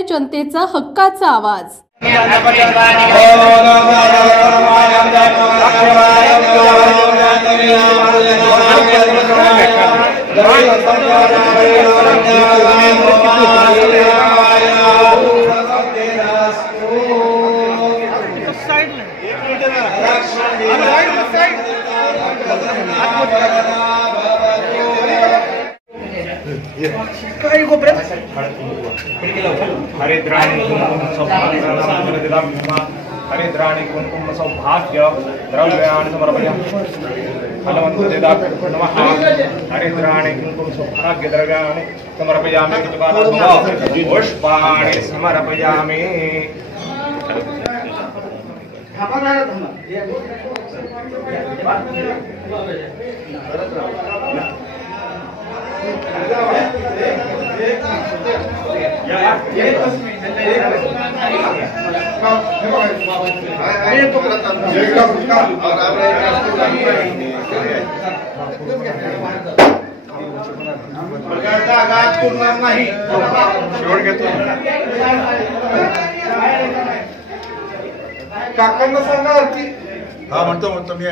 म्हणजे जनतेचा हक्काचा आवाज। हरिद्राणि कुमकुम सौभाग्य द्रव्याणि समर्पयामि। नमः हरिद्राणि कुमकुम सौभाग्य द्रव्याणि समर्पयामि। पुष्पाणि समर्पयामि। काकांना सांगा आरती। हा म्हणतो मी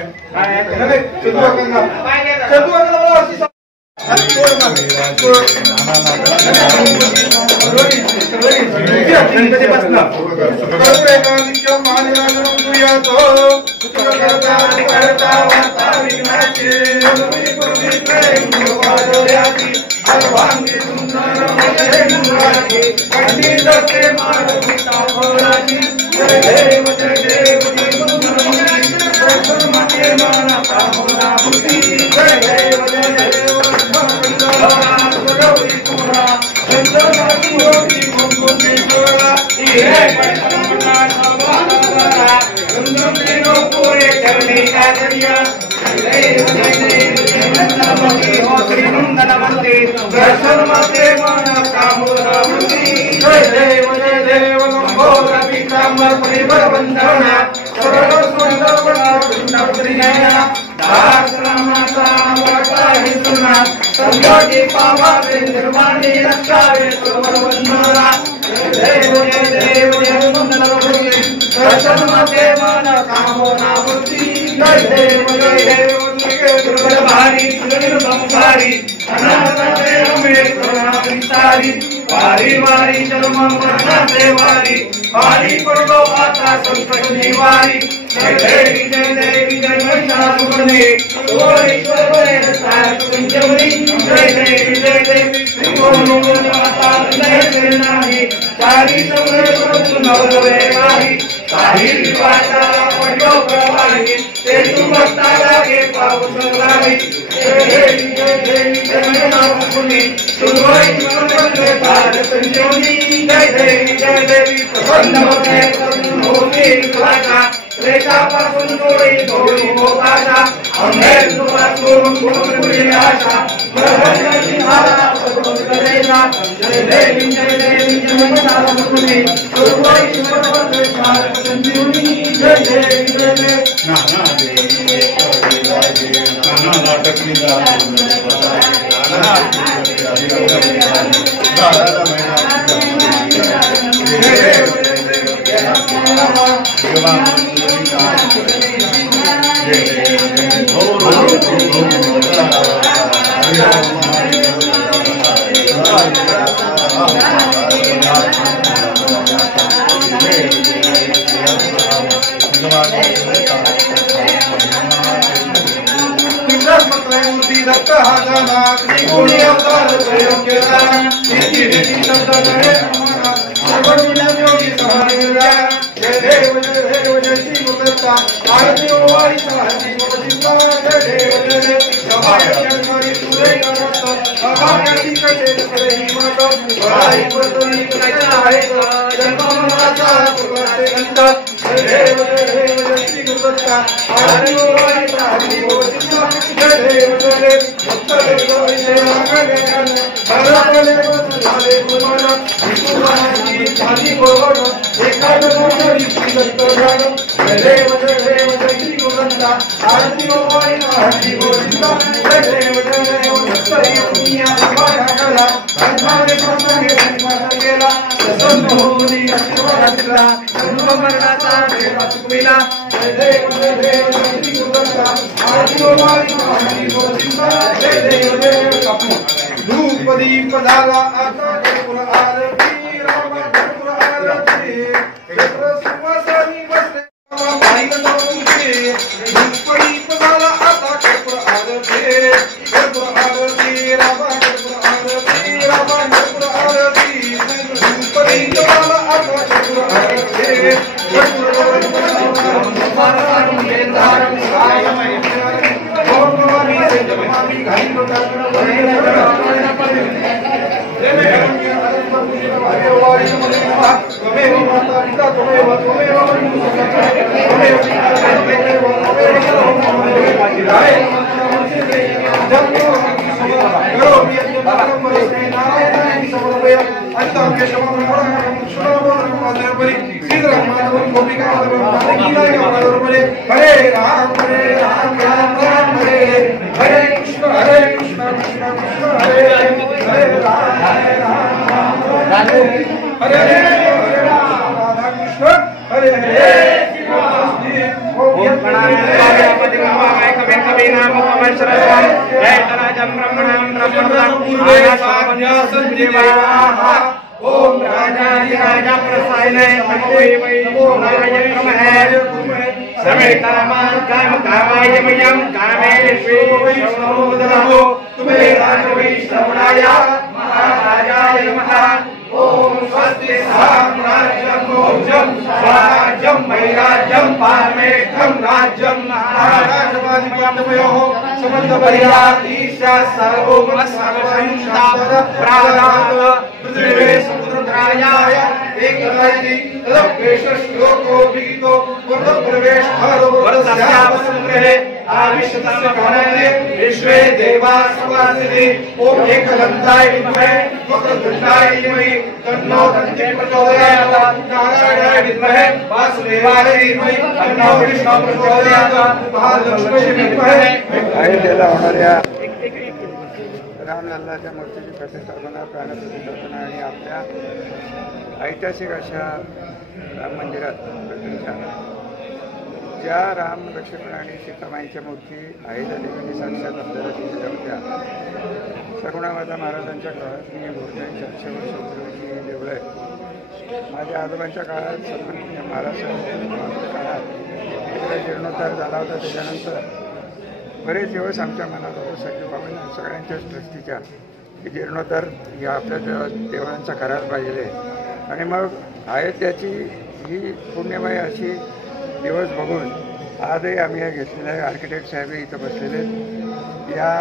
जन्मभूमी आशीर्वादाला जन्ममरणाचा देवा चुकविला जय जय जय जय श्री गुरुचा आदिवासी माती गोविंदा जय जय जय कापू धूप दीप झाला आता कर्पूर आरती रामा कर्पूर आरती क्षेत्र सिंहासनी बसले पाहिलं तुमचे धूप दीप झाला आता कर्पूर आरती रामा कर्पूर आरती रामा कर्पूर आरती धूप दीप झाला आता कर्पूर आरती कर्पूर हरे राम राम राम हरे हरे कृष्ण कृष्ण कृष्ण हरे हरे राम हरे हरे राम राधा कृष्ण हरे हरे ओम राजा प्रसायने समय कामान काम कामाय मयम कामेश्वरो तुम्हें राजवै श्रवणाय महाराजाय नमः ओम स्वस्ति साम्राज्यं भोजं स्वराज्यं वैराज्यं पारमेष्ठं राज्यं महाराजवादिपदमयोः समन्तपरियातीशा सर्वोपमस्सर्वंशा प्रादात पृथ्वी समुद्रत्रायाय एकरायति तदप्रेष श्लोको विहितो वर्धप्रवेश हरो वर्धस्यावसंग्रहे आविष्टस्य कारणेन विश्वे देवाः सुवासिनि ओम एकदन्ताय विद्महे वक्रतुण्डाय धीमहि तन्नो दन्तिः प्रचोदयात् नारायणाय विद्महे वासुदेवाय धीमहि तन्नो विष्णुः प्रचोदयात् महालक्ष्मीचे विद्महे अयोध्येला होणाऱ्या रामलल्लाच्या मूर्तीची प्रतिष्ठापना प्राणप्रतिष्ठापना आणि आपल्या ऐतिहासिक अशा राम मंदिरात प्रतिष्ठा ज्या राम लक्ष्मण आणि सीतामाईच्या मूर्ती अयोध्यादेवीने साक्षात आपल्याला दिलेल्या होत्या सगुणामाता महाराजांच्या काळात मी मूर्त्यांची 800 वर्षापूर्वीची देवळं आहे. माझ्या आजोबांच्या काळात सन्माननीय महाराज साहेबांच्या काळात एकदा जीर्णोद्धार झाला होता. त्याच्यानंतर बरेच दिवस आमच्या मनात होतं सगळ्या सगळ्यांच्याच ट्रस्टीच्या की जीर्णोद्धार या आपल्या देवळांचा करायला पाहिजे. आणि मग अयोध्याची ही पुण्यमय अशी दिवस बघून आजही आम्ही या घेतलेल्या आर्किटेक्ट साहेब इथं बसलेले या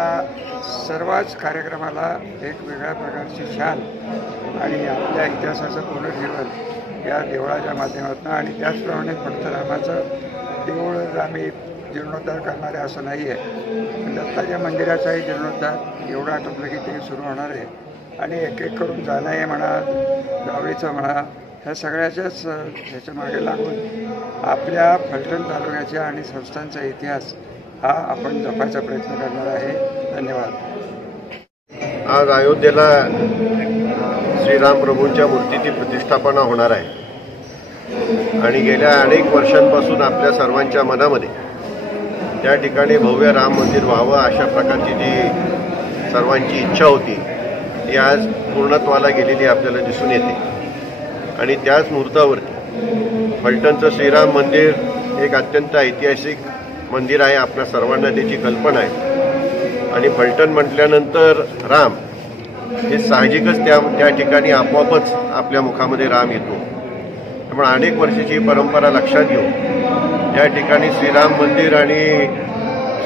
सर्वच कार्यक्रमाला एक वेगळ्या प्रकारची शान आणि आपल्या इतिहासाचं पुनर्जीवन या देवळाच्या माध्यमातून आणि त्याचप्रमाणे फक्त रामाचं देऊळ आम्ही जीर्णोद्धार करणारे असं नाही आहे. दत्ताच्या मंदिराचाही जीर्णोद्धार एवढं आटोपलं की ते सुरू होणार आहे आणि एक एक करून जाणं म्हणा जावळीचं म्हणा ह्या सगळ्याच्याच ह्याच्या मागे लागून आपल्या फलटण तालुक्याच्या आणि संस्थांचा इतिहास हा आपण जपायचा प्रयत्न करणार आहे. धन्यवाद. आज अयोध्येला श्रीराम प्रभूंच्या मूर्तीची प्रतिष्ठापना होणार आहे आणि गेल्या अनेक वर्षांपासून आपल्या सर्वांच्या मनामध्ये त्या ठिकाणी भव्य राम मंदिर व्हावं अशा प्रकारची जी सर्वांची इच्छा होती ती आज पूर्णत्वाला गेलेली आपल्याला दिसून येते. आणि त्याच मुहूर्तावरती फलटणचं श्रीराम मंदिर एक अत्यंत ऐतिहासिक मंदिर आहे. आपल्या सर्वांना त्याची कल्पना आहे आणि फलटण म्हटल्यानंतर राम हे साहजिकच त्या ठिकाणी आपोआपच आपल्या मुखामध्ये राम येतो. त्यामुळे अनेक वर्षाची परंपरा लक्षात घेऊन या ठिकाणी श्रीराम मंदिर आणि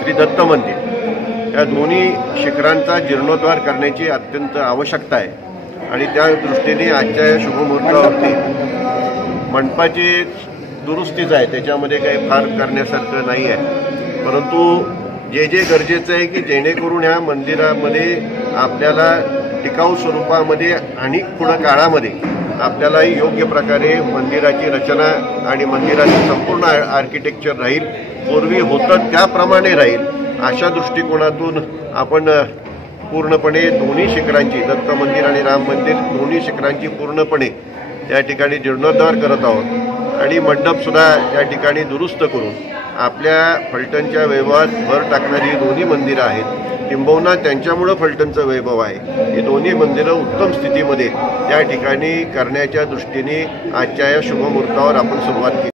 श्री दत्त मंदिर या दोन्ही शिखरांचा जीर्णोद्धार करण्याची अत्यंत आवश्यकता आहे. आणि त्या दृष्टीने आजच्या या शुभमुहूर्तावरती मंडपाची दुरुस्तीच आहे, त्याच्यामध्ये काही फार करण्यासारखं नाही आहे. परंतु जे गरजेचं आहे की जेणेकरून ह्या मंदिरामध्ये आपल्याला टिकाऊ स्वरूपामध्ये आणि पुढं काळामध्ये आपल्याला योग्य प्रकारे मंदिराची रचना आणि मंदिराचं संपूर्ण आर्किटेक्चर राहील, पूर्वी होतं त्याप्रमाणे राहील अशा दृष्टिकोनातून आपण पूर्णपणे दोन्ही शिखरांची दत्त मंदिर आणि राम मंदिर दोन्ही शिखरांची पूर्णपणे त्या ठिकाणी जीर्णोद्धार करत आहोत आणि मंडपसुद्धा या ठिकाणी दुरुस्त करून आपल्या फलटणच्या वैभवात भर टाकणारी ही दोन्ही मंदिरं आहेत, किंबहुना त्यांच्यामुळं फलटणचं वैभव आहे, ही दोन्ही मंदिरं उत्तम स्थितीमध्ये त्या ठिकाणी करण्याच्या दृष्टीने आजच्या या शुभमुहूर्तावर आपण सुरुवात केली.